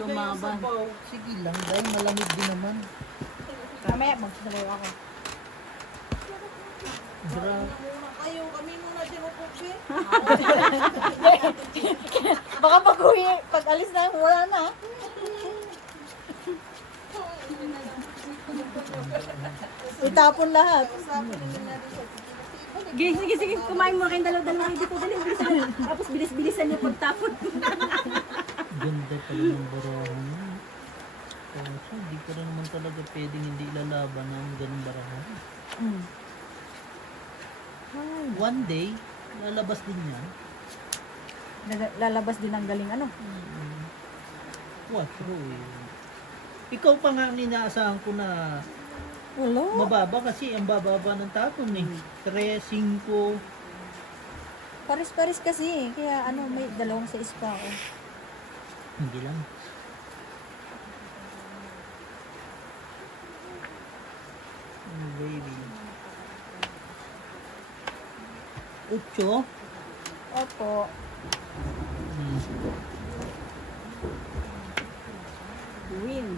lumaban. Sige lang, dahil malamig din naman. Mamaya, magsasabaw ako. Grabe. Kayo, kami muna tinupupi. Baka pag-uwi, pag alis na, wala na. Itapon lahat. Sige, sige, kumain mo kayong dalaw-dalawa dito. Dali, bilisan. Tapos bilis-bilisan niyo pagtapon. Ganda pala ng barahan niya. Kaso, hindi ko rin naman talaga pwedeng hindi ilalaban ng ganung barahan. Mm. One day, lalabas din yan. Lalabas din ang galing ano. What, eh. Ikaw pa nga ang inaasahan ko na Wala. mababa kasi ang bababa ng tapon eh. 3, 5. Paris-paris kasi. Kaya ano, may dalawang sa ispa ako. Hindi lang. Oh, baby. 8. Opo. Win.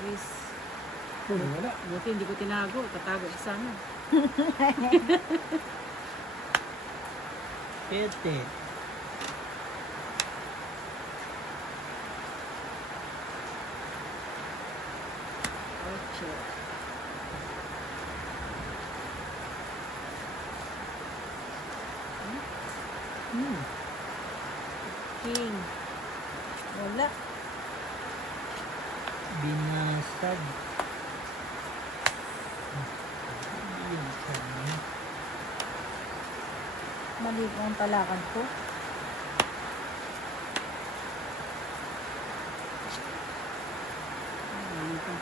Yes. Wala. Buti hindi ko tinago. Tatago ko sana. Pete. Ocho. King. Wala. Binasag. Binasag na. Mali ko ang talakan ko. Ano ito?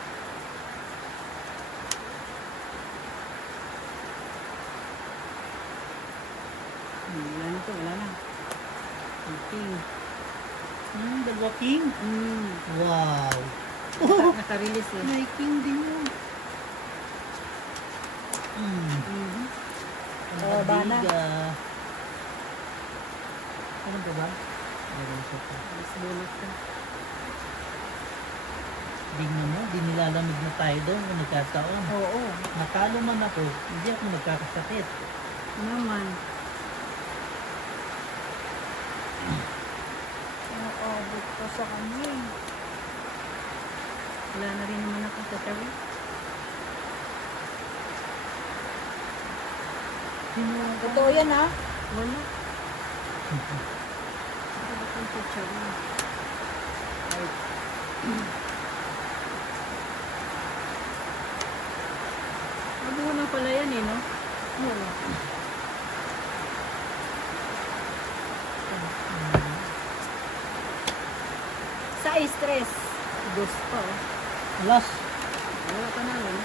Wala na to. Wala na. King. Dalawa king. Wow. Naka-release eh. May king din yun. Ang Oh, bana. bandiga. Ano ba ba? Meron siya pa. Mas bulot ka. Tingnan mo, di nilalamig na tayo doon kung nagkataon. Oo. Natalo man ako, hindi ako nagkakasakit. Naman. Nakabot ko sa kanya. Wala na rin naman ako sa tawi. Totoo yan ha. Wala. Wala akong sa tawi. Mabuo na pala yan eh, no? Oo. Sa stress. Dos pa, oh. Last, Wala pa na lang.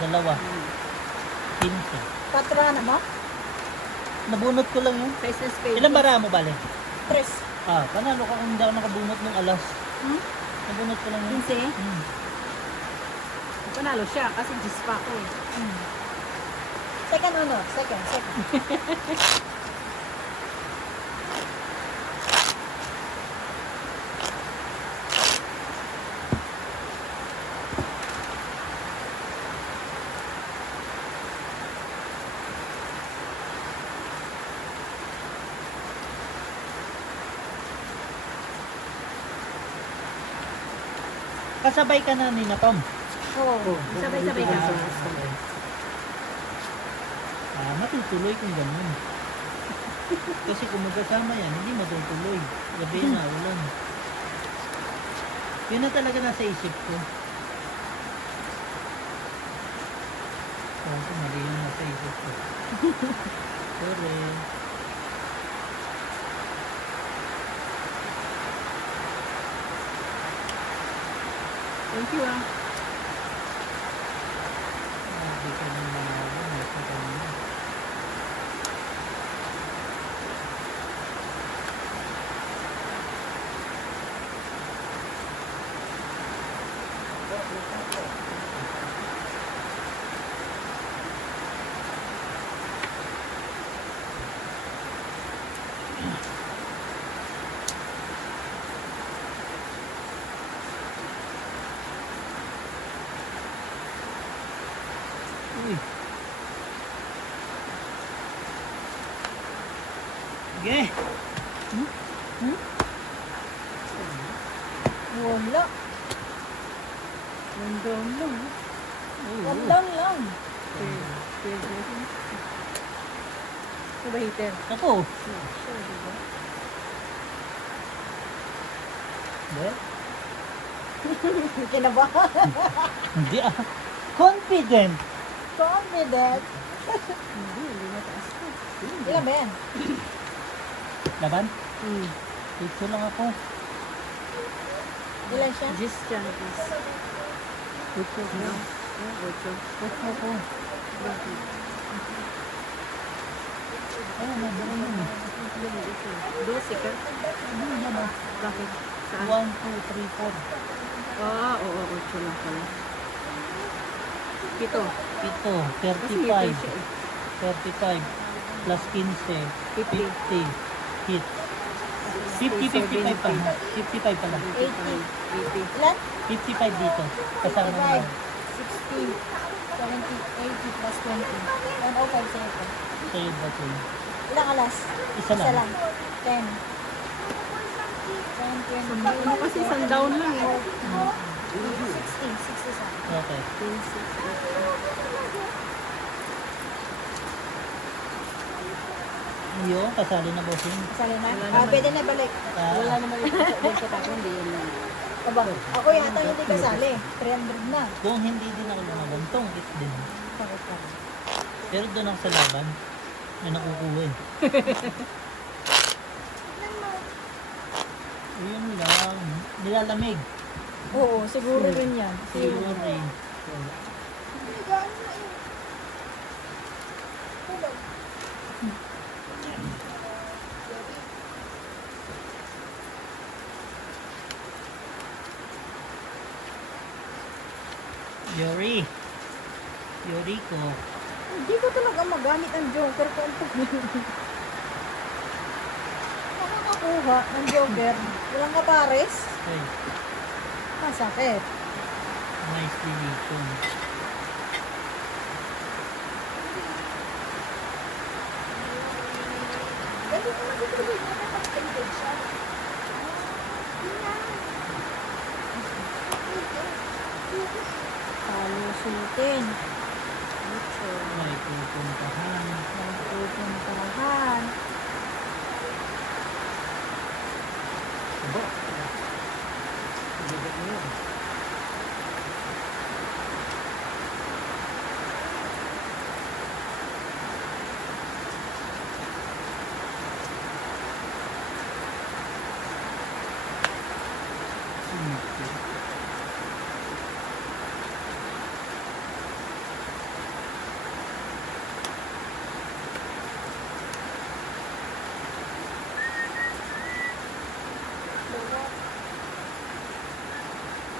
2. 15. Patra na ba? Nabunot ko lang yun. Size na spade. Ilang bara mo bale? Tres. Panalo ka kung hindi ako nakabunot ng alas. Nabunot ko lang yun. 15? Hmm. Panalo siya kasi 10 pa ako eh. Second ano? Second. Kasabay ka na ni na Tom. Oo. Sabay-sabay ka. Matutuloy kung ganun. Kasi kung magkasama yan, hindi matutuloy. Gabi na, ulan. Yun na talaga nasa isip ko. Kaso mali yung nasa isip ko. Sorry. Thank you ah. Hindi ka na manalo. Nasa kanya. Uy. Sige. Wala. Random lang. Random lang. Ito ba heater? Ako. Sure, diba? Hindi. Kinabahan. Hindi ah. Confident. Confident. Hindi mataas ko. Ilan ba yan? Laban? Hmm. Ito lang ako. Ilan siya? Just dyan, please. Ito lang. Ocho. Ito ako. Bakit? Ay, nabara mo. 12 ka? Bakit? Saan? 1, 2, 3, 4. Ah, oo, 8 lang pala. Pito. Ito, Kasi heater 35. siya eh. 35 plus 15, 50. 50. Hit. 50, 55 pa. 55 pala. 80. 80. Ilan? 55 dito. Kasama mo. 55, 60, 70, 80 plus 20. 105 sa'yo ko. Sa'yo ba ito? Ilang alas? Isa lang. 10. 10, 20, Ano kasi sundown lang eh. 60. 60 sa. Okay. 10, 6, Yung kasali na bossing. Kasali na? Wala Ah, naman. pwede na balik. Wala naman yung sa ako, hindi yun lang. Aba, ako yata hindi kasali. 300 na. Kung hindi din ako lumabantong, it din. Bakit ka? Pero doon ako sa laban, may nakukuha eh. Yun lang. Nilalamig. Oo, siguro rin yan. Siguro rin. Yuri. Yuri ko. Hindi ko talaga magamit ang joker ko. Makakakuha ng joker. Walang kapares. Ay, Masakit. nice deletion. Palusutin. May pupuntahan. Pupuntahan. Aba. Bigat mo yun.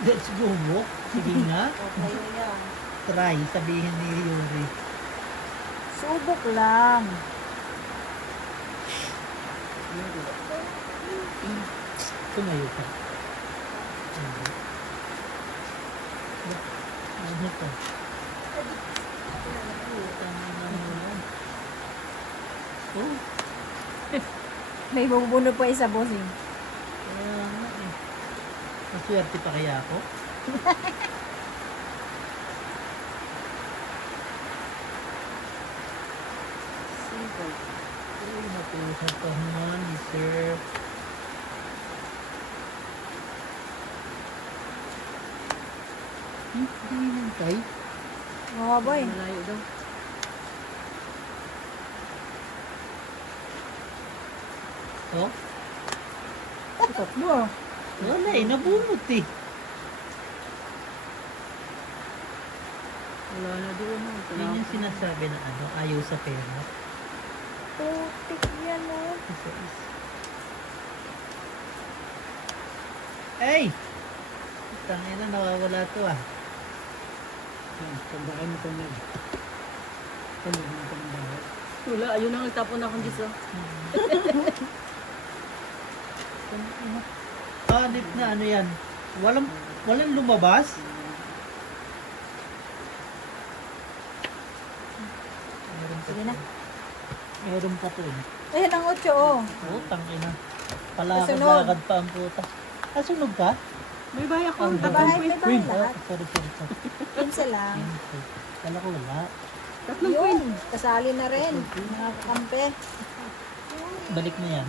Let's go, walk. Sige nga. Okay yan. Try, sabihin ni Yuri. Subok lang. Tumayo ka. Ano to? Oh, May bubunod pa isa, bossing. kaya nga eh. Maswerte pa kaya ako? Simple. Uy, nakuha pa naman ni sir. Hindi naman tayo. Mahaba eh. Malayo daw. Oh, Tatlo ah. wala eh, nabunot eh. Wala na doon. Yun yung sinasabi na ano, ayaw sa pera. Putik yan oh. Isa is. Hey! Tangin na, nawawala to ah. Pagbahay mo kami. Kami mo kami bahay. Wala, ayun ang nagtapon akong Diyos oh. Hanip na ano yan. Walang lumabas? Meron pa Sige to. na. Meron pa to eh. Ayan ang 8 oh. Oh, tangin na. Kasunod. Palakad-lakad pa ang puta. Kasunog ka? May bahay ako. Ang Bahay, may bahay Queen. lahat. Sorry. 15 lang. Kala ko wala. Tatlong queen. Yun, kasali na rin. Mga kakampi. Balik na yan.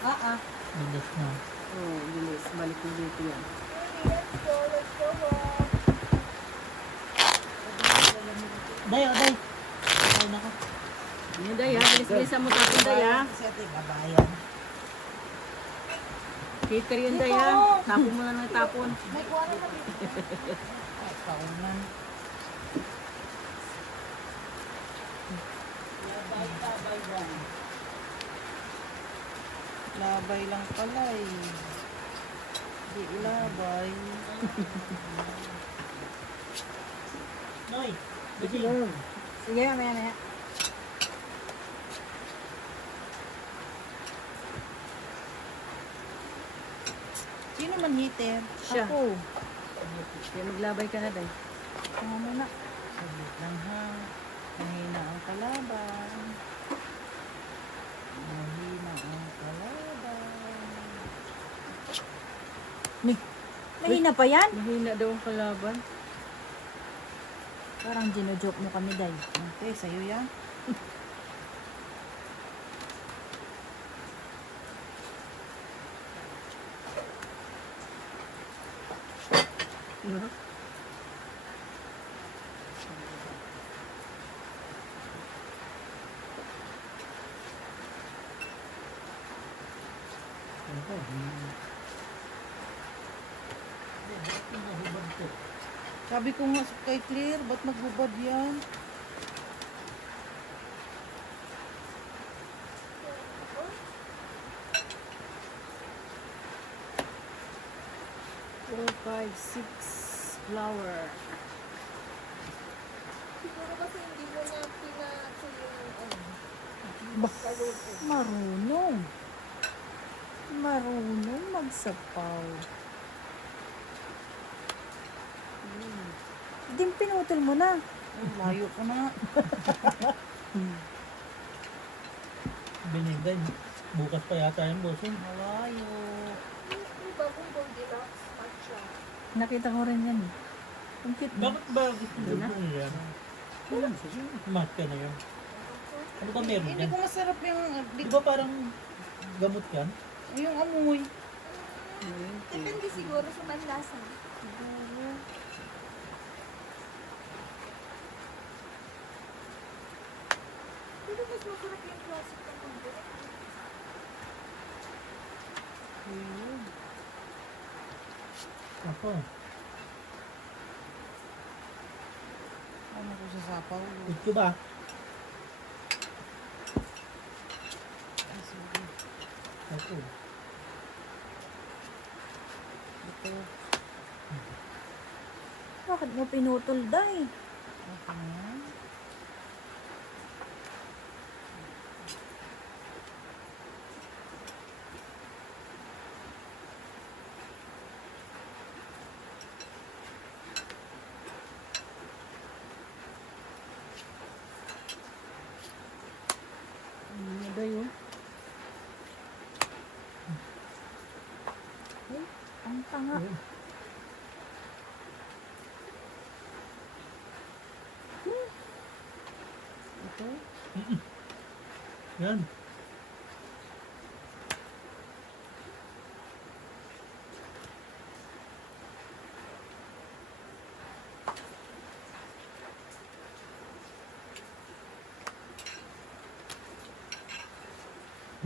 Ah. Bilis na. Oh, bilis. Balik na dito yan. Day. Ay nako. Yan, Day, ha? Bilis-bilisan mo tapon, Day, ha? Kasi ate, babayan. Cater yun, Day, ha? Tapon mo na ng tapon. May kuha na kami. Kaunan. Labay lang pala eh. Di ilabay. Noy. Sige lang. Sige, maya. Sino man heater? Siya. Ako. Kaya maglabay ka na, Day. Tama mo na. Sabit lang ha. Mahina ang kalaban. Mahina ang kalaban. Mahina pa yan. Mahina daw ang kalaban. Parang gino-joke mo kami, Day. Ante, sa'yo yan. Ano? Sabi ko nga kay Claire, ba't nagbubad yan? Four, five, six flower. Marunong. Marunong magsapaw. Din pinutol mo na. Layo ko na. Binigay. Bukas pa yata yung bossing. Malayo. Nakita ko rin yan. Ang cute na. Bakit ba gusto mo ano yan? Mat ka na yan. Ano ba meron Hindi yan? ko masarap yung, Di ba parang gamot yan? yung amoy. Depende siguro sa manlasa. Pero mas masarap yung classic ng mundo. Ako. Ano ko sa sapaw? Good ko ba? Ay, sige. Ako. Ito. Bakit mo pinutol, Day? Okay na. Ano, Day, oh? Ang tanga. Ito. Yan.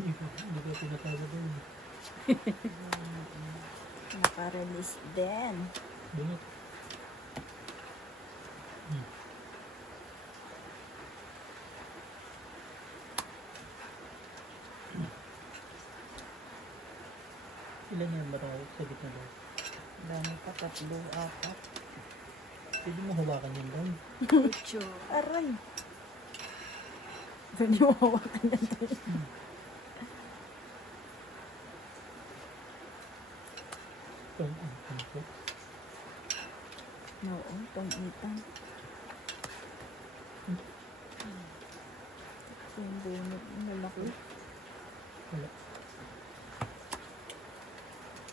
Hindi ko pinatago doon. Naka-release din. Bunot. Ilan yan marami sa gitna daw? Dami pa, 3, 4. Pwede mo hawakan yan lang. Ocho. Aray. Pwede mo hawakan na ito. Oo, itong itang. Yung bunot, malaki. Wala.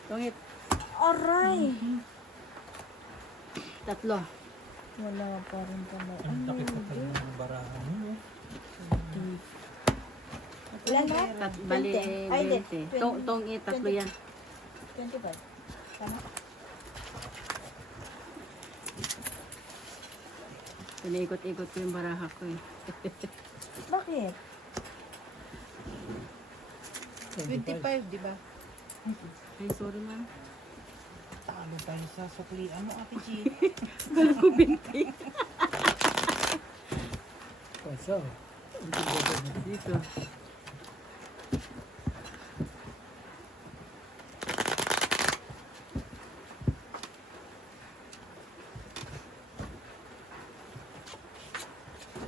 Tungit. Aray! Tatlo. Wala pa rin pala. Ang laki pa pala ng barahan mo. Ilan na? Bali, 20. Ay, hindi. 20. Tong tatlo yan. 25. Tama. Pinaikot-ikot ko yung baraha ko eh. Bakit? 25, di ba? Ay, sorry ma'am. Talo tayo sa suklian mo, Ate G. Kala ko 20. Pasa. Dito.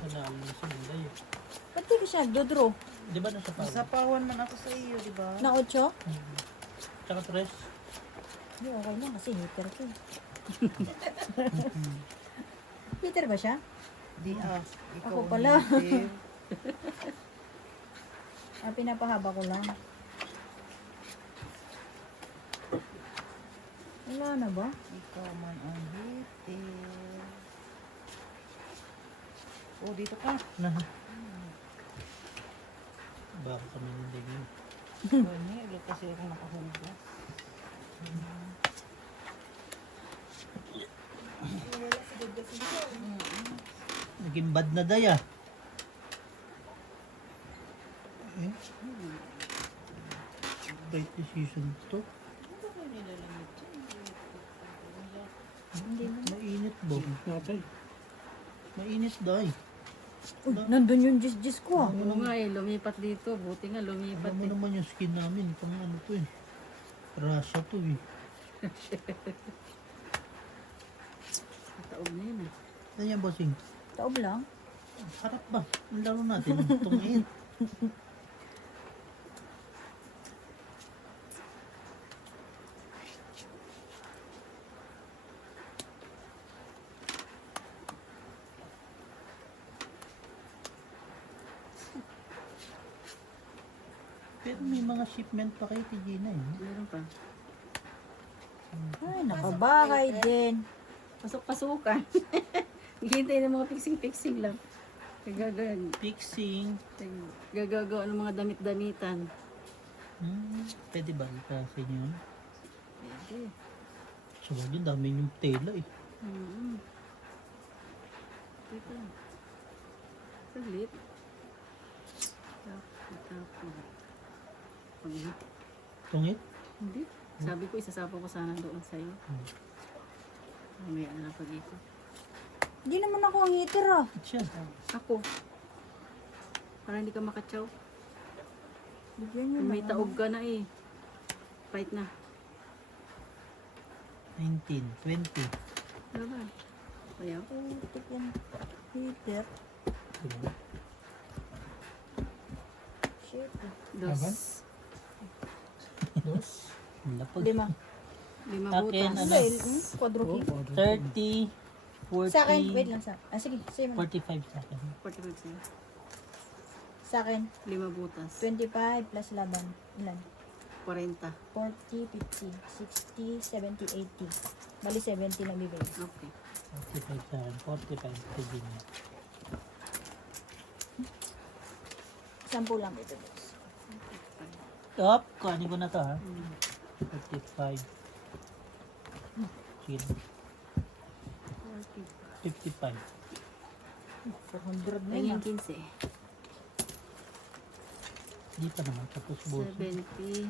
Nanalo na si Munday. Ba't di ka siya nagdodraw? Di ba nasa pawag? Nasapawan man ako sa iyo, di ba? Na 8? Tsaka tres. Hindi, okay na kasi hitter ko. Hitter ba siya? Di ikaw Ako ang pala. hitter. Pinapahaba ko lang. Wala na ba? Ikaw man ang hitter. Oh, dito ka. Na. Baka kami nindig yun. Ganyan, ulit kasi ako nakahugas. Naging bad na daya. Eh? Right decision to. Mainit ba? Natay. Mainit dahi. Uy, nandun yung jis ko ah. Oo nga eh, lumipat dito. Buti nga lumipat Alam mo eh. naman yung skin namin. Pang ano to eh. Rasa to eh. Taog na yun eh. Ano yan, bossing? Taob lang. Harap ba? Ang laro natin. Tungin. Pero may mga shipment pa kay Gina eh. Meron pa. Ay, nakabahay din. Pasok-pasukan. Hihintay ng mga fixing-fixing lang. Fixing. Gagagawa ng mga damit-damitan. Pwede ba itasin yun? Pwede. So, yun, dami yung tela eh. Dito. Saglit. Tapos. Pag- Tungit? Hindi. Sabi ko, isasapa ko sana doon sa'yo. Mamaya na lang pag-ikot. Hindi naman ako ang hitter ah. Siya. Ako. Para hindi ka makatsaw. Bigyan niyo May na. taog ka na eh. Fight na. 19, 20. Ano ba? Kaya ko. Putik yan. Hitter. Diba? Shit. Dos. Dos. Lapag. 5. 5 Akin, butas. ano? Quadruple. 30, 40, Sa akin, wait lang sa. Sige, say mo. 45 sa akin. 45 sa'yo. Sa akin, 5 butas. 25 plus laban. Ilan? 40. 40, 50, 60, 70, 80. Bali 70 lang bibigay. Okay. 45 sa akin. 45 sa Gina. 10 lang ito. Boss. Top! Kuhanin ko na to ha. 45. Sige. 55. 400 na Ayun yun. yung 15. Di pa naman tapos boss. 70.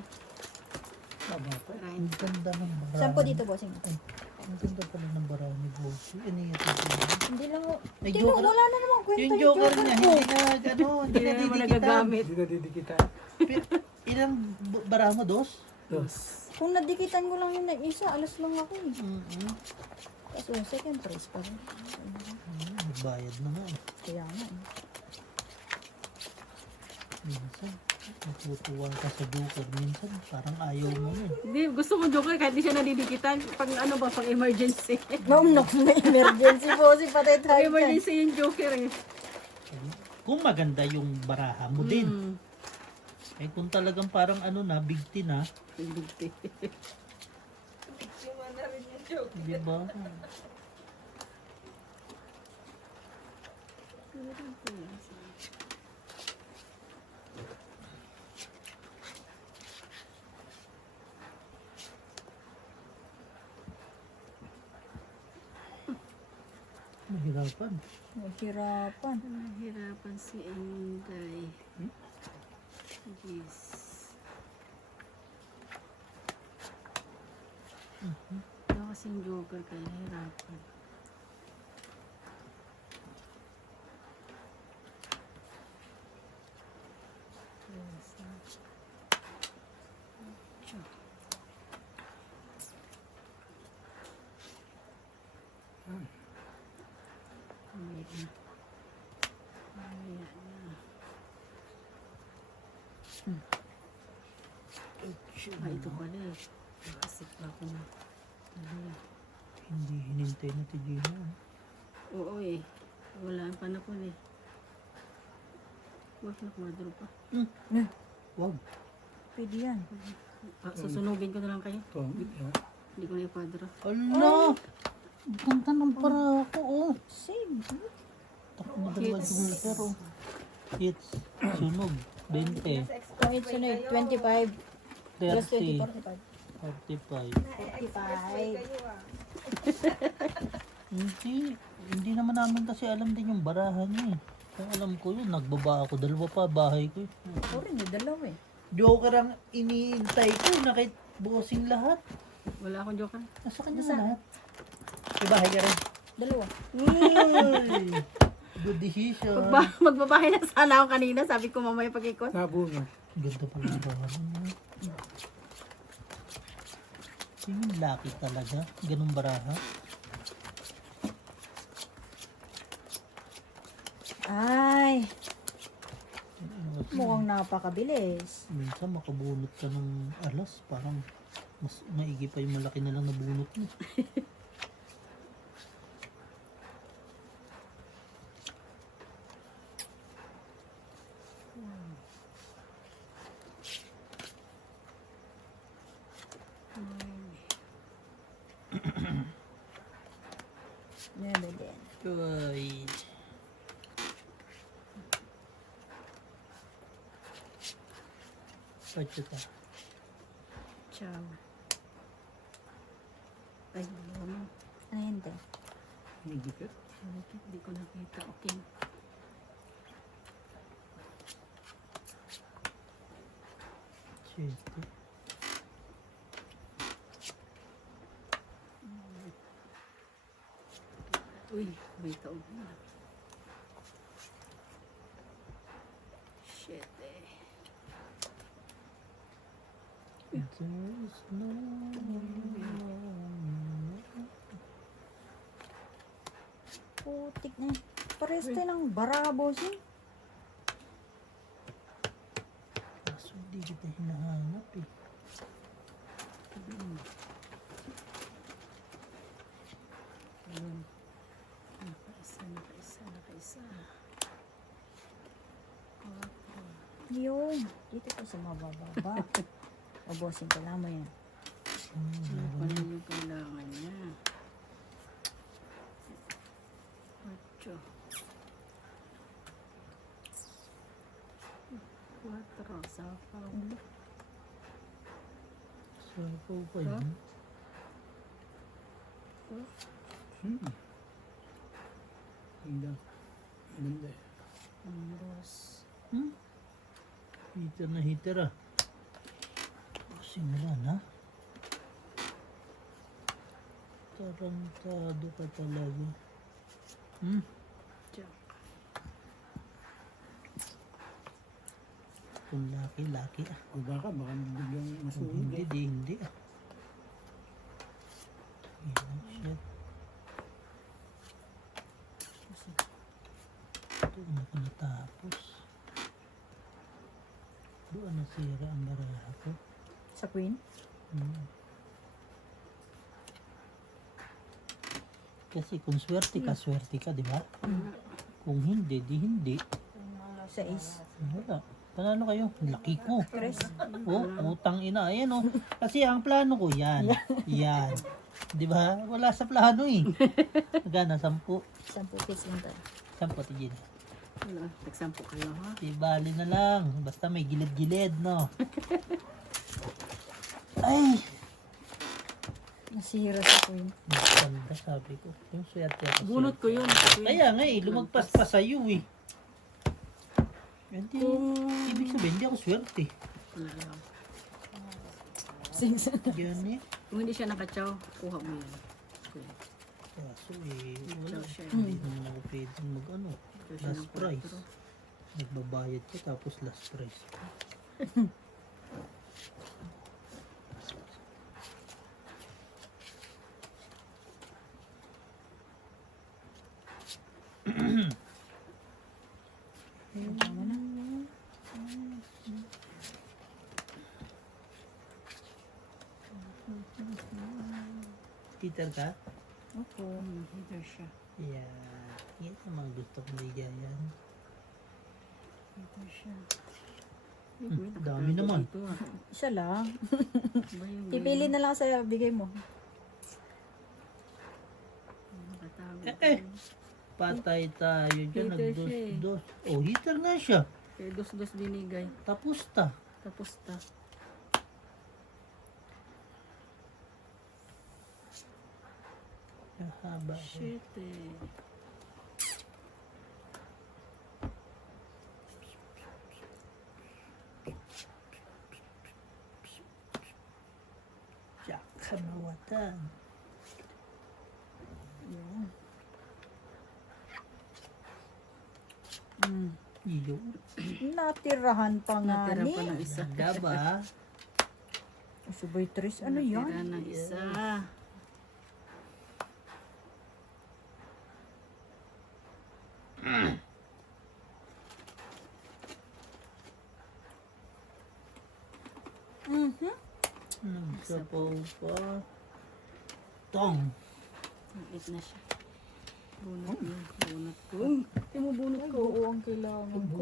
Tama pa. Ang ganda ng barahan. Saan po dito, bossing? Ang ganda pala ng barahan ni boss. Ano yung Hindi lang mo. May Hindi joker. wala na naman kwenta Yung joker niya, ko. hindi na Hindi na naman nagagamit. Hindi na didikitan. Ilang barahan mo, dos? Dos. Kung nadikitan ko lang yung isa, alas lang ako eh. Kaso second price pa rin. Nagbayad na nga eh. Kaya nga eh. Minsan, natutuwa ka sa joker. Minsan, parang ayaw mo na eh. Hindi, gusto ko joker kahit di siya nadidikitan. Pag ano ba, pag emergency. Ma'am, naku, may emergency po si patay Pag tayo dyan. emergency yung joker eh. Kung maganda yung baraha mo din. Hmm. Eh kung talagang parang ano na, big T na, di ba? Mahirapan. Mahirapan. Nahirapan si Inday. Yes. Wala kasing joker kaya nahirapan. Yes. Ayan na. Ayan na. Ah, ito pala eh. Nakasip pa ako na. Ano? Hindi hinintay na Gina. Oo eh. Wala ang panapon eh. Wag na kumadro pa. Wag. Pwede yan. Susunugin ko na lang kayo. Pangit ha. Hindi ko na ipadro. Ala! Ganda ng para ako, oh. Same. Takot na dalawa joker, oh. Hits. Sunog. 20. Kung ito sunod, 25 plus 20, 30. 45. 45. 45. Hindi naman namin kasi alam din yung barahan niya eh. Kung alam ko yun, nagbaba ako. Dalawa pa bahay ko eh. Ako rin, yung dalawa eh. Joker ang iniintay ko. Nakit bossing lahat. Wala akong joker. Nasa kanya na lahat. May bahay ka rin. Dalawa. Uy! Good decision. Magbabahay na sana ako kanina. Sabi ko mamaya pag-ikot. Nabunga. Ganda pala yung barahan niya. Yung lucky talaga. Ganun baraha. Ay, mukhang napakabilis. Minsan makabunot ka ng alas. Parang mas maigi pa yung malaki na lang na bunot mo. Never din. Uy. Pachuta. Ciao. Ay, dalawa mo. Ano yun din? Hindi ka. Hindi ko nakita. Okay. Siete. Uy, may taog na. Shit eh. There's no Putik na. Pares tayo ng barabos eh. kaso hindi kita hinahanap eh. Ayun. Nakaisa. Yun. Dito ko sa mabababa. Ubusin ko lang mo yan. Ano pala yung kailangan niya? Ocho. 4. Sapaw. Sapaw pa yun. Ganda. Ganda. Ang dos. Heater na heater ah. Simula na. Tarantado ka talaga. Tiyan. Kung laki ah. O baka biglang Kung masunog. hindi, di hindi ah. Shit. Doon ako natapos. Doon nasira ang baraha ko. Sa Queen? Kasi kung swerte ka, di ba? Kung hindi, di hindi. Sa Ace. Wala. Panalo kayo? Laki ko. Tres. Oh, utang ina. Ayan oh. Kasi ang plano ko, yan. Yan. Di ba? Wala sa plano eh. Magana, 10. 10 piece lang tayo. 10 tigil. Wala, nagsampo kayo ha. Di bali na lang. Basta may gilid-gilid, no? Ay! Nasira sa Queen. Maganda, sabi ko. Yung swerte ako. Bunot ko yun. Kaya nga eh, lumagpas pa sa'yo eh. Hindi, ibig sabihin, hindi ako swerte. Six. Yan eh. Kung hindi siya nakatsaw, kuha mo yan. Kaso eh, wala. Chow siya. Hindi naman ako pwedeng mag-ano. Ito siya Last ng price. 4. Nagbabayad ka tapos last price. Peter ka? Opo. Ito siya. Yeah. Yan naman gusto kong ligayan. Ito siya. Dami naman. Ito ah. Isa lang. Ba yung Pipili na lang sa bigay mo. nakatago? Patay tayo dyan. Heater siya eh. Nagdos-dos. Oh, heater nga siya. Kaya dos-dos binigay. Tapos ta. Tapos ta. Haba. Shit eh. Jack kamawatan. Iyo. Natirahan pa nga Natira ni. pa ng isa. Gaba. Subay Tres. Ano yan? Natira ng isa. Nagsapaw pa. Tong. Maliit na siya. Bunot niya. Bunot ko. Hindi mo bunot ko. Oo, ang kailangan ko.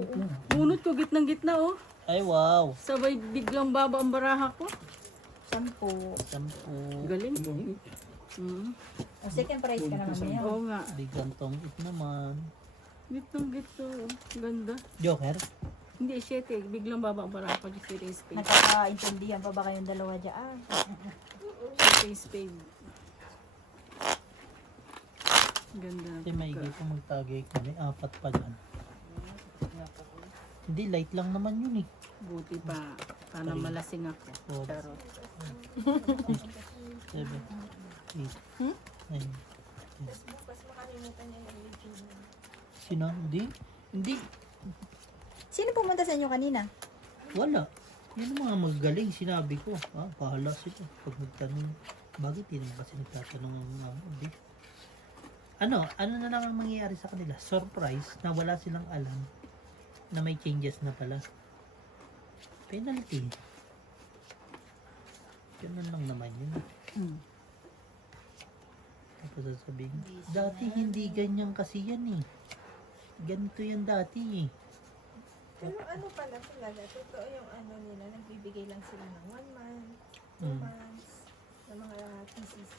Bunot ko gitnang-gitna oh. Ay, wow. Sabay biglang baba ang baraha ko. 10. 10. Galing. Mm. O, second prize ka naman niya. Oo nga. Di gantong it naman. Gitnang-gitna. Oh. Ganda. Joker? Hindi, 7. Biglang baba ang baraha ko. 7 spade. Nagkakaintindihan pa ba kayong dalawa dyan? 7 spade. Ganda. Kasi maigi kung magtagay ko. May 4 pa dyan. Hindi, light lang naman yun eh. Buti pa. Para malasing ako. Oh. Charot. 7, 8, 9, 10. Sino? Hindi? Hindi. Sino pumunta sa inyo kanina? Wala. Yan ang mga magagaling. Sinabi ko. Ah, bahala sila. Pag nagtanong, bakit yun kasi nagtatanong ang mga hindi. Ano na lang ang mangyayari sa kanila? Surprise na wala silang alam na may changes na pala. Penalty. Ganun lang naman yun. Tapos sasabihin, dati hindi ganyan kasi yan eh. Ganito yan dati eh. Pero ano pala talaga, totoo yung ano nila, nagbibigay lang sila ng 1 month, 2 Mm. months, ng mga TCC.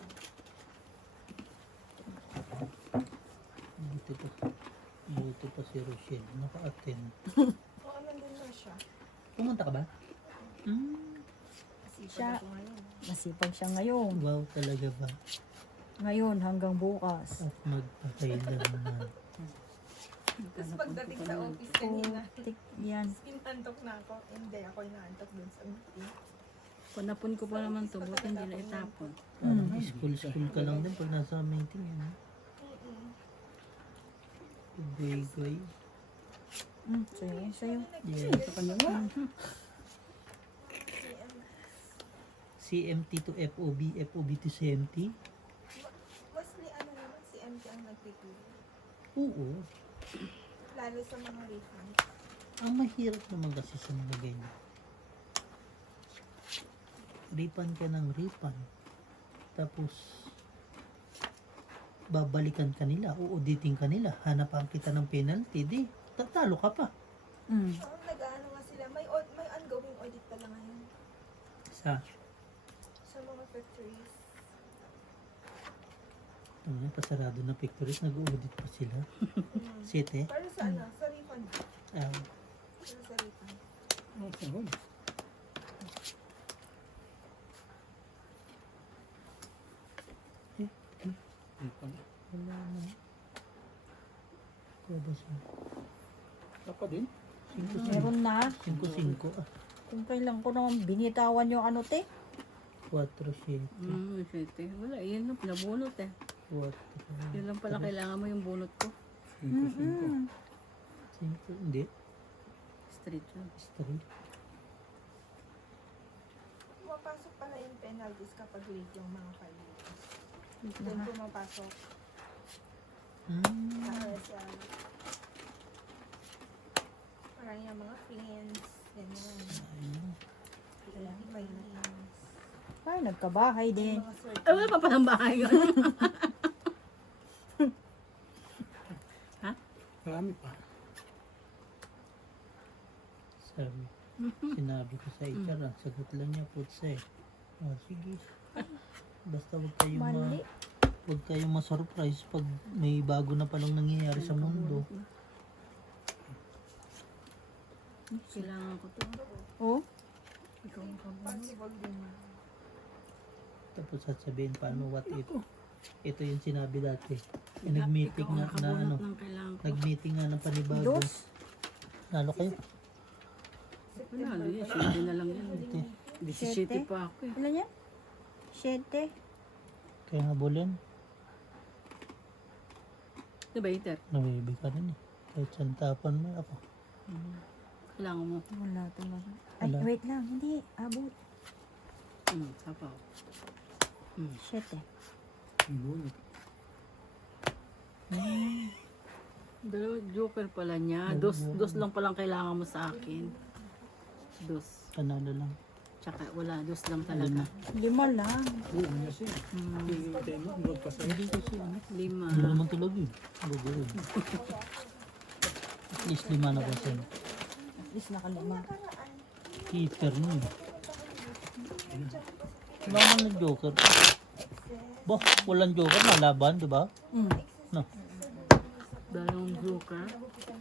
Buti pa si Rochelle. Naka-attend. O ano din na siya, Pumunta ka ba? kasi Siya. ako ngayon. Masipag siya ngayon. Wow, talaga ba? Ngayon hanggang bukas. At magpakailanman. Tapos pagdating sa office kanina, Tik yan. inantok na ako. Hindi, ako inaantok dun sa meeting. Panapon ko pa naman to, buti hindi na itapon. School ka lang din pag nasa meeting. Ano? Goy-goy. Sa'yo. Yes. Sa kanya nga. CMT to FOB, FOB to CMT. Mostly ano naman, si MT ang nagpipili. Oo. Lalo sa mga refund. Ang mahirap naman kasi sa mga ganyan. Refund ka ng refund. Tapos, babalikan ka nila, uuditing ka nila, hanapan kita ng penalty, di, tatalo ka pa. Mm. Ang nag-ano nga sila, may ongoing audit pala ngayon sa mga factories. Ano, pasarado na factories, nag-audit pa sila. Sete. Para sa ano, sa refund. Ah, Para sa refund. Oh, sahod. Hindi pa na. wala na. Kaya ba siya? Tapa din. 5-5. Meron na. 5-5. Ah, Kung kailan ko naman binitawan yung ano, te. 4-7. Siyete. Wala, yun lang, pinabunot eh. 4. Yun lang pala kailangan mo yung bunot ko. 5-5. 5. Hindi. Straight yun. Straight. Pumapasok pala yung penalties kapag late yung mga filings. Doon pumapasok sa RSL. Parang yung mga friends, ganyan. Ayun. Filings. Ay, nagkabahay din. Mga search. Ay, wala pa palang bahay yun. Marami pa. Sabi. Sinabi ko sa HR, sagot lang niya po eh. Oh, sige. Basta Mali. huwag kayong ma-surprise pag may bago na palang nangyayari sa mundo. Kailangan ko to. Oh? Ikaw ang kabunot. Possible din. Tapos sasabihin paano what if. Ito yung sinabi dati. Eh, nag-meeting Ikaw ang na ano. nakabunot ng kailangan ko. Nag-meeting nga ng panibago. Dos? Nalo kayo? Wala, yun. 7 na lang yan. Ito. 17 pa ako eh. Ilan yan? 7. Kaya nga bulan. Diba, Iter? Nawibig ka rin eh. Kahit santapan mo ako. Kailangan mo. Wala talaga. Ay, Wala. wait lang. Hindi. Abot. Sapaw. 7. Ang bunot. Dalawa, joker pala niya. Dos lang palang kailangan mo sa akin. Dos. Panalo lang. Tsaka wala, dos lang talaga. 5 lang. Oo, kasi. Hihintay mo, magpasa. Hindi kasi ano. 5. Hindi naman tulog yun. Gagawin. At least 5 na ba sa'yo? At least nakalima. Keeper mo yun. Wala man ng joker. Bah, walang joker na laban, di ba? No. Dalawang joker. Okay.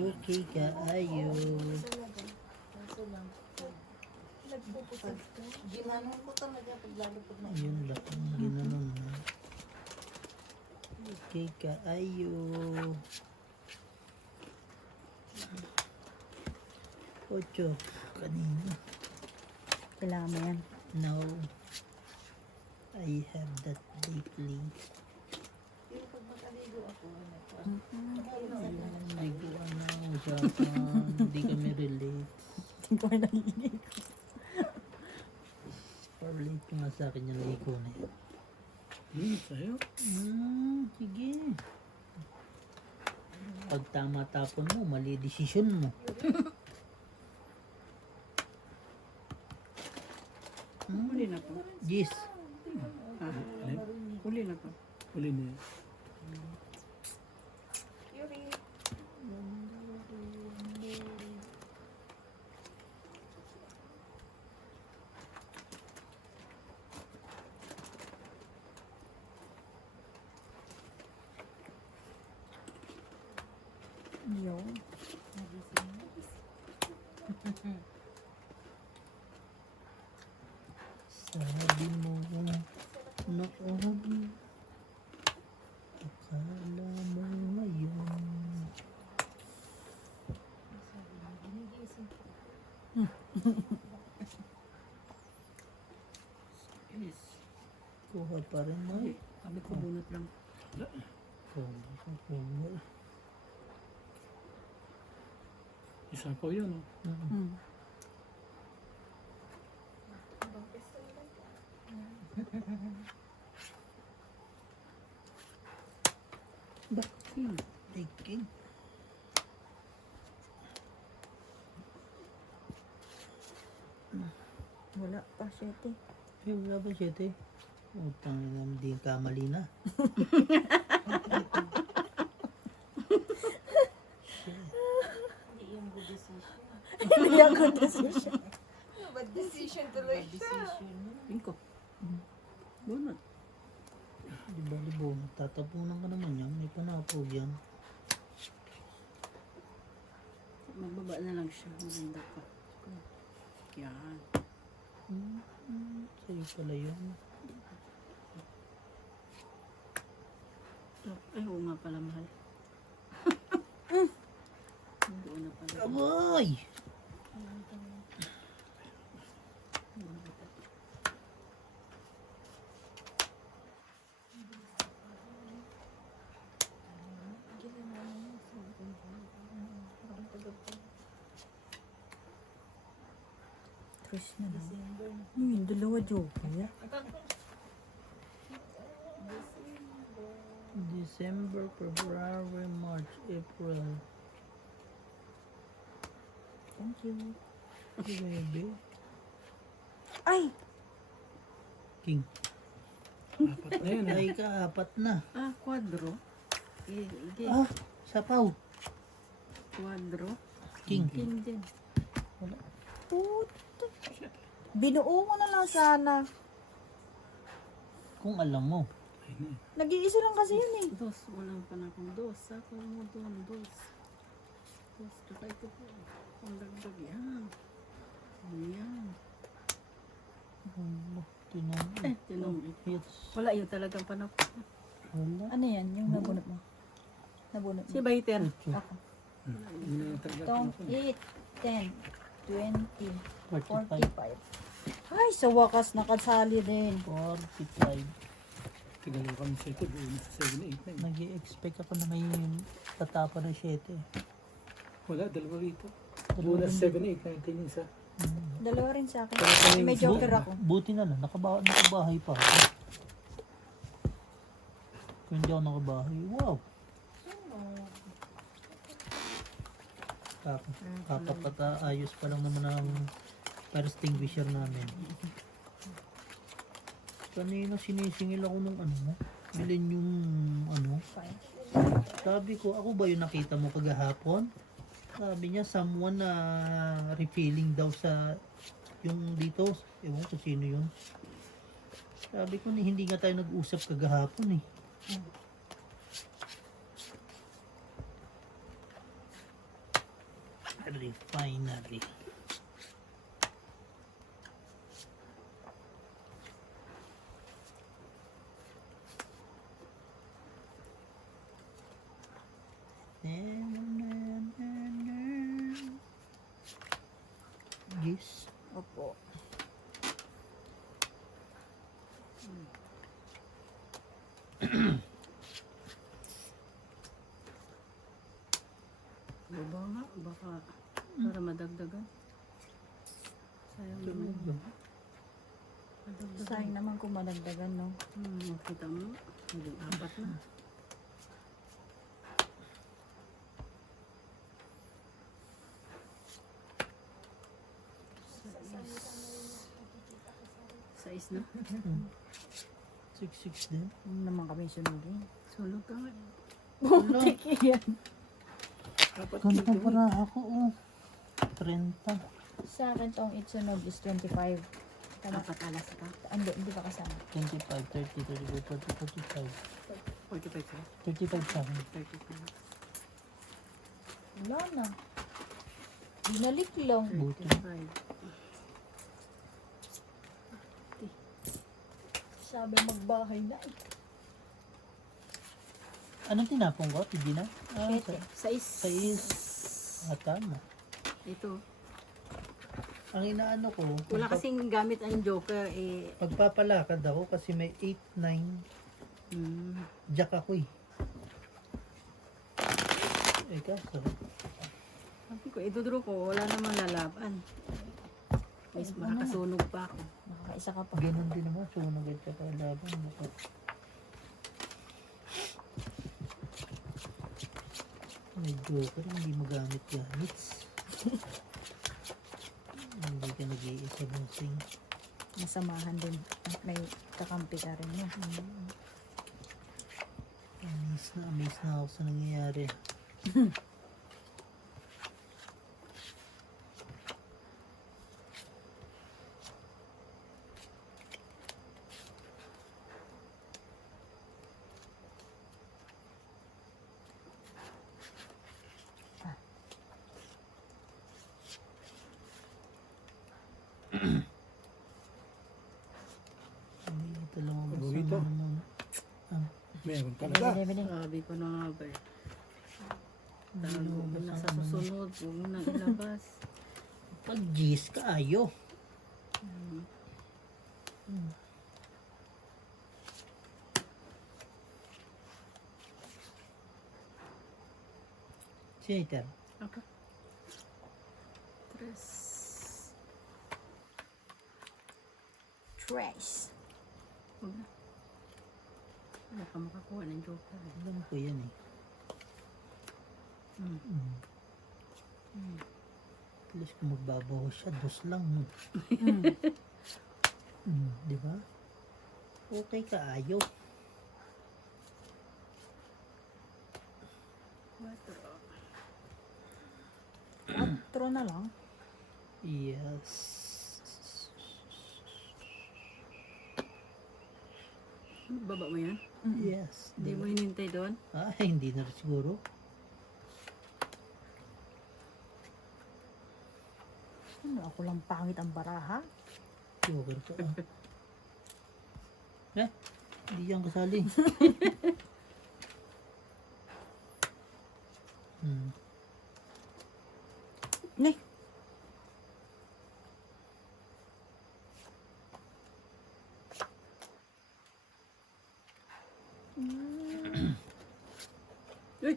Okay ka, ayo. Ayun lang, ginanon na. Okay ka, ayo. Ocho, kanina. Kailangan mo yan. No. I have that deeply. Liguan na, usapan. Hindi kami relate. Hindi ko nalilig. Relate ko nga sa akin yung ligo na yun. Sa'yo? Sige. Pag tama tapon mo, mali desisyon mo. Huli na po. Yes. Huli na po. Huli na yan. Yuri. Yun. Sabi mo noon, akala mo ngayon. Yes. Kuha pa rin mo. Sabi ko bunot lang. Kuha. Isa pa yun. Hmm. Bakit? Taking. Wala pa, 7. Eh, wala ba 7? Utang na hindi kamali na. Hindi ako decision. Bad decision tuloy siya. Pinko. Bunot. Di ba, libo? Tatapunan ka naman yan. May panapog yan. Magbaba na lang siya. Maganda pa. Yan. Sa'yo pala yun. Ay, oo nga pala, mahal. Doon na pala. Aboy! Chris na lang. Yung dalawa joker. December, February, March, April. Thank you. Bebe. Ay! King. Apat na yan. Ay ka, apat na. Ah, kwadro. Ige. Ah, sapaw. Kwadro. King. King din. Puto. Binuo mo na lang sana. Kung alam mo. Nag-iisa lang kasi yun eh. Dos. Walang panakong dos. Sako mo doon. Dos. Dos. Tsaka ito po. Ang dagdag yan. Ayan. Tinong. Tinong. Yes. Wala yun talagang panakong. Wala. Ano yan? Yung nabunot mo? Nabunot mo? Si Baiter. Ako. Yun na yung talaga. Itong 8, 10, 20, 45. 45. Ay, sa wakas nakasali din. 45. Tagal lang kami sa ito. Doon sa 7, 8, 9. Nag-i-expect ako na may tatapa ng 7. Wala, dalawa rito. Doon na 7, 8, 9, 10 isa. Dalawa rin sa akin. Pero May joker ako. Buti na lang, nakabahay pa ako. Kung hindi ako nakabahay, wow! Ayos pa lang naman ang fire extinguisher namin. Kanina sinisingil ako nung bilhin yung Sabi ko, ako ba yung nakita mo kagahapon? Sabi niya, someone na refilling daw sa yung dito. Ewan ko sino yun. Sabi ko, hindi nga tayo nag-usap kagahapon eh. Refinery. Yes. Opo. Baba nga. Baka para madagdagan. Sayang naman. Madagdagan. Sayang naman kung madagdagan, no? Makita mo. Naging 4 na. Sais na. 6-6 din. Hindi naman kami sunugin. Sulog ka nga. Buntik yan. Ganito para ako, 30. Sa akin tong itsunog is 25. Tama. Apat alas ka. Hindi pa kasama. 25, 30, 35, 40, 45. 45 ka. 35 sa akin. 35. Wala na. Binalik lang. Buti. 35. Sabi magbahay na eh. Anong tinapon ko? Hindi na? Ah, Siyete. Sais. tama. Ito. Ang inaano ko, Wala kasing gamit ang joker eh. pagpapalakad ako kasi may 8, 9, jack ako eh. Kaso, Sabi ko, idudro ko, wala namang lalaban. Mas makakasunog pa ako. Nakakaisa ka pa. ganun din naman. Sunog at saka laban. May joker, hindi magamit gamits. Hindi ka nag-iisa bossing. Masamahan din. May kakampi ka rin mo. Amaze na ako sa nangyayari. Hindi ito lang ang Burrito. naman. Meron Bili, talaga. bili, bili. Sabi ko na nga ba eh. Huwag mo na sa susunod, huwag mo na ilabas. Pag G's ka ayo. Sinitter. Okay. Tres. Trash. Huwag na. Wala ka makakuha ng joker eh. Alam ko yan eh. At least kung magbabaho siya, dos lang. Di ba? Okay ka ayo. Quatro. 4 na lang. Yes. Baba mo yan? Yes. Hindi mo hinintay doon? Ah, hindi na rin siguro. Ano, ako lang pangit ang baraha. Joker ka ah. Hindi yan kasali. Nay. Uy!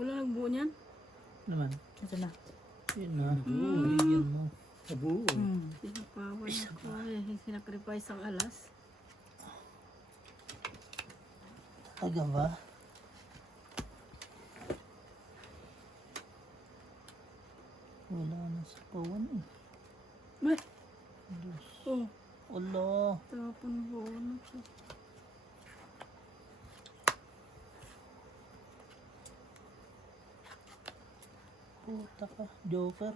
Wala nang buo niyan? Naman. Ito na. Yun na. Yun mo. Abuo. Sinapawan ako eh. Sinacrifice ang alas. Talaga ba? Wala na sa pawan eh. Ay! Oh, Ala. tapon buo na siya. Puta ka. Joker.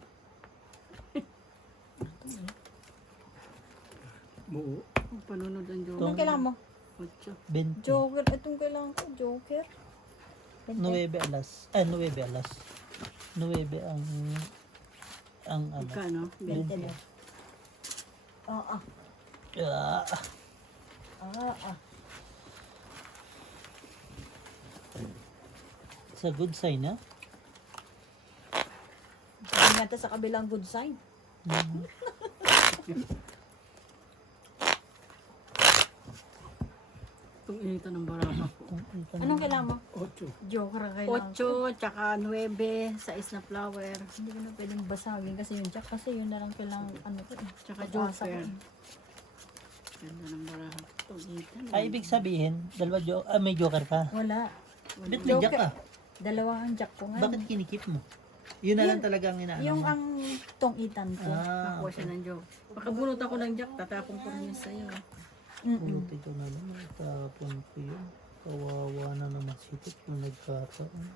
Buo. Ang panunod ang joker. Anong kailangan mo? 8. 20. Joker. Itong kailangan ko. Joker. 9 alas. 9 alas. 9 ang ano. Magkano? 20 na. Ah. It's a good sign, ha? Sabi nga sa kabilang good sign. Itong initan ng baraha ko. Anong kailangan mo? 8. Joker ang kailangan 8, tsaka 9, 6 na flower. Hindi ko na pwedeng basagin kasi yung jack. Kasi yun na lang kailangan ano ko eh. Tsaka Pag-asa ko joker. eh. Ganda ng baraha ko. Itong initan. Ay, ibig sabihin, may joker ka. Wala. Ba't may jack ka? Dalawa ang jack ko ngayon. Bakit kinikip mo? Yun na lang talaga ang inaano Yung mo. ang tongitan ko. Nakuha siya ng joke. Makabunot ako ng jack, tatapon ko rin yun sa'yo. Buti ko na lang. Tapon ko yun. Kawawa na naman sitit kung nagkataon.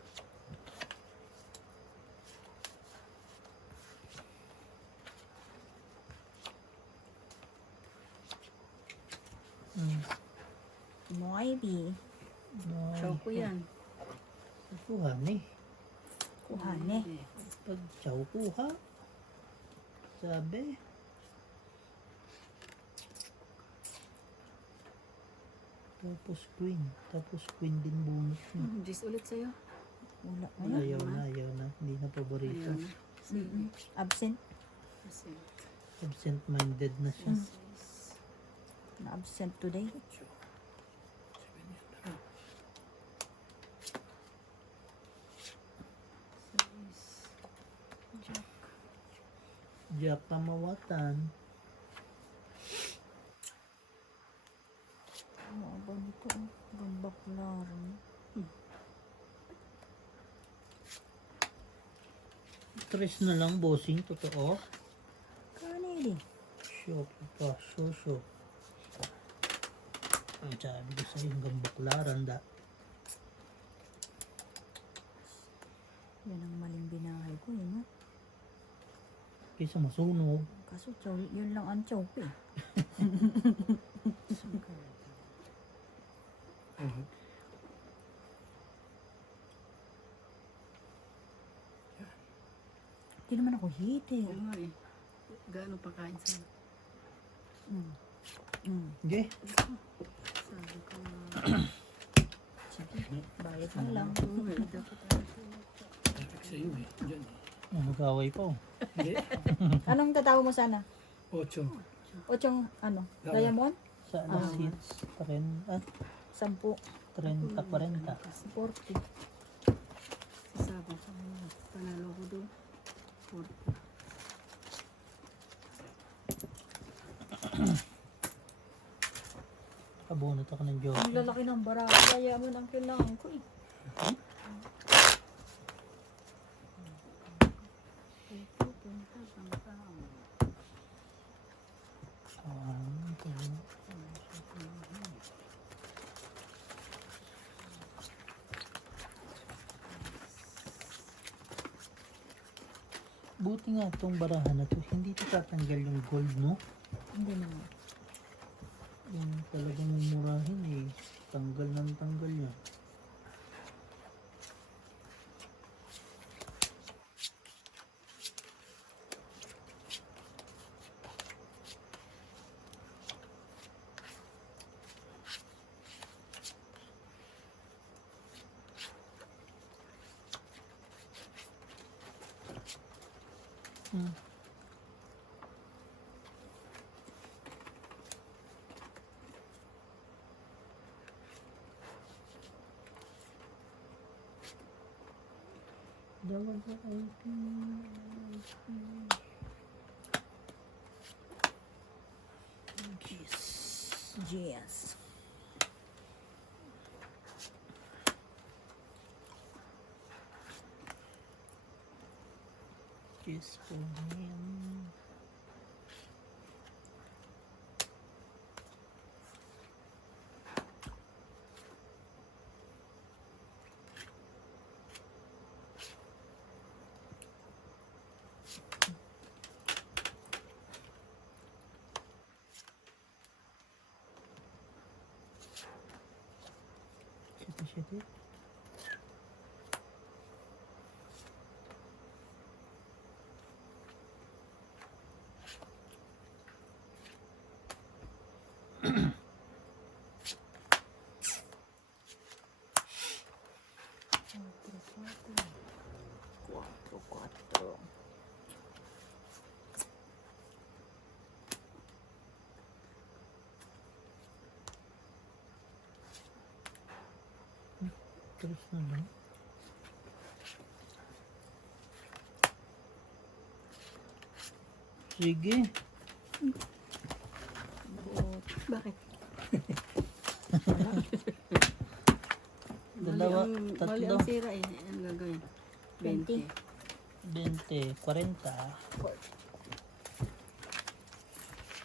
Moibi. Show ko yan. Kuhan eh. Kuhane. Pag chow kuha. Sabi. Tapos queen. Tapos queen din bunot niya. Jis ulit sa'yo. Wala. Ayaw na, ayaw na. Hindi na paborito. Ayun. Mm-mm. Absent. Kasi, Absent-minded na siya. Na-absent today. Jack. Jack kamawatan. Ano ba nito? Gambaklaran. Tres na lang, bossing. Totoo. Kanili. Shop pa. Shosho. Ang sabi ko sa'yo, yung gambaklaran da. Yan ang maling binahay ko, yun. No? Kaysa masunog. Kaso chow, yun lang ang chow eh. Hindi naman ako hiti. Oo nga eh. Gaano pa kain sa'yo? Okay. Sabi ko na. Sige, bayad na lang. Oo nga, dapat ano sa'yo. Perfect sa'yo eh. Diyan eh. Mag-away pa. Hindi. Anong tatawa mo sana? 8. Ochong ano? Dalawa. Diamond? Sa alas 30, 10. 40. 40. Sabi ko na. Panalo ko doon. 40. Kabunot ako ng joke. Ang lalaki ng barako. Kaya mo ang kailangan ko eh. Buti nga itong barahan na to, hindi ito tatanggal yung gold, no? Hindi naman. Yung talagang mumurahin eh. Tanggal ng tanggal yan. Dalawa ay Yes. kiss for him. Shit. Cuatro. Terus na lang. Sige. Bakit? Dalawa, Mali tatlo. ang sira eh. Ang gagawin. 20. 20, 40.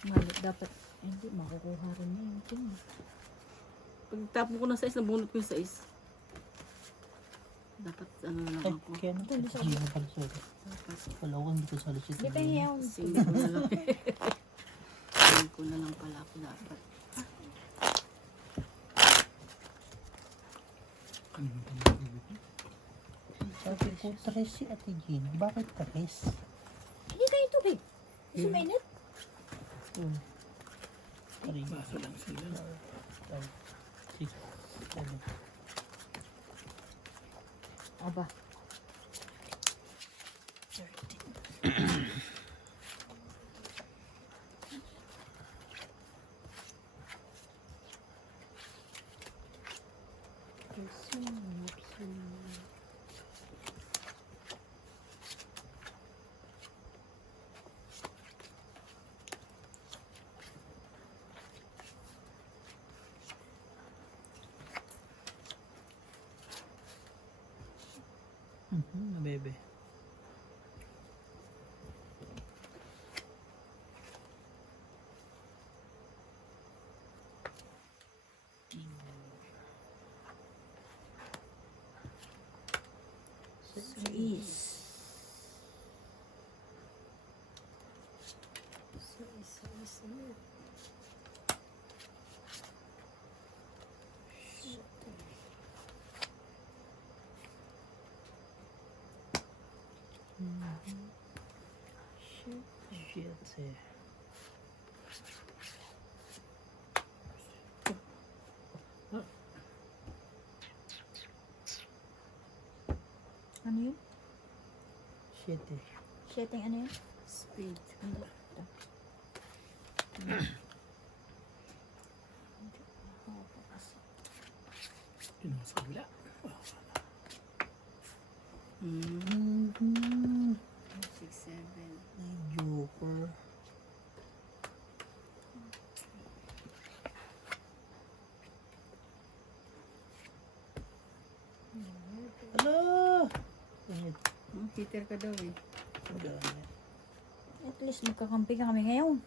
Mali, dapat, hindi, makukuha rin na yun. Ito. Pag tapo ko ng 6, nabunot ko yung 6. Dapat ano na lang Ay, ako. kaya na. Hindi na pala sorry. Dapat Wala ko, hindi ko salusit. Di ba yung singin ko na lang. Singin ko na lang pala ako dapat. Sabi ko, tres si Ate Jean. Bakit tres? Hindi tayo tubig. Gusto mainit? Hmm. Three, Baso lang sila. 5, 6, 7. Aba. Bebe. Is. Shit. Ano yun? Shit. Setting ano yun? Speed. Yun ang sa kabila. Mm. 6, 7. Ay, joker. Hello! Pangit. Hitter ka daw eh. Dami. At least magkakampi ka kami ngayon.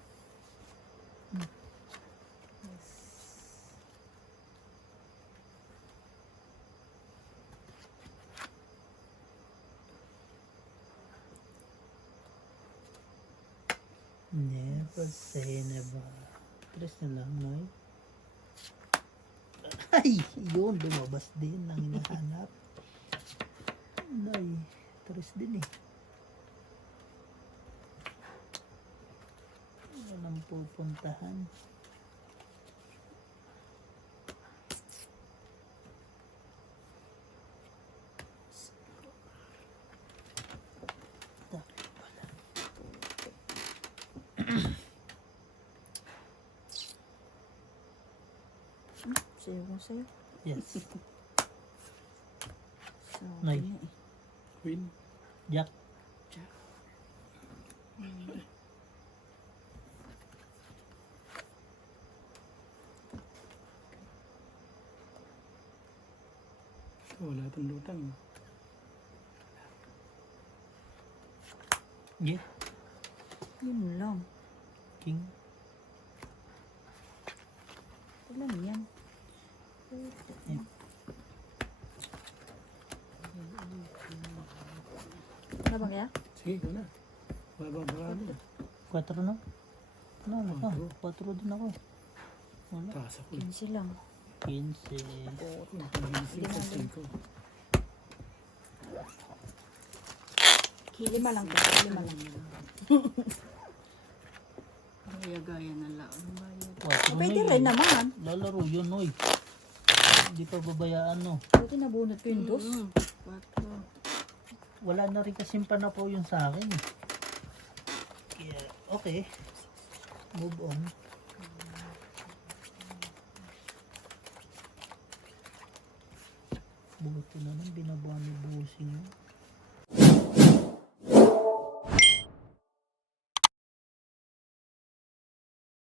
Never say never. Tres na lang, Noy. Ay! Yun, lumabas din ang hinahanap. Noy, tres din eh. Ano nang pupuntahan? Dapat pala. Sayo ko sa'yo. Yes. So, Nay. ano eh. Queen. Jack. Wala itong lutang. Yeah. Yun lang. King. Wala na yan. Ano ba kaya? Sige, ikaw na. Bababa mo. 4 na? Ano na ka? 4 din ako. Wala. Taas ako eh. 15 lang. 15. Lima lang to. Lima lang. Gaya-gaya na lang. Ang bayad. 4 Pwede rin naman. Lalaro yun, Noy. Hindi pa babayaan, no. Buti nabunot ko yung dos. 4. Wala na rin kasing panapaw yun sa akin. Eh. Kaya, okay. Move on. Buti na nang binabawa ni Busing yun.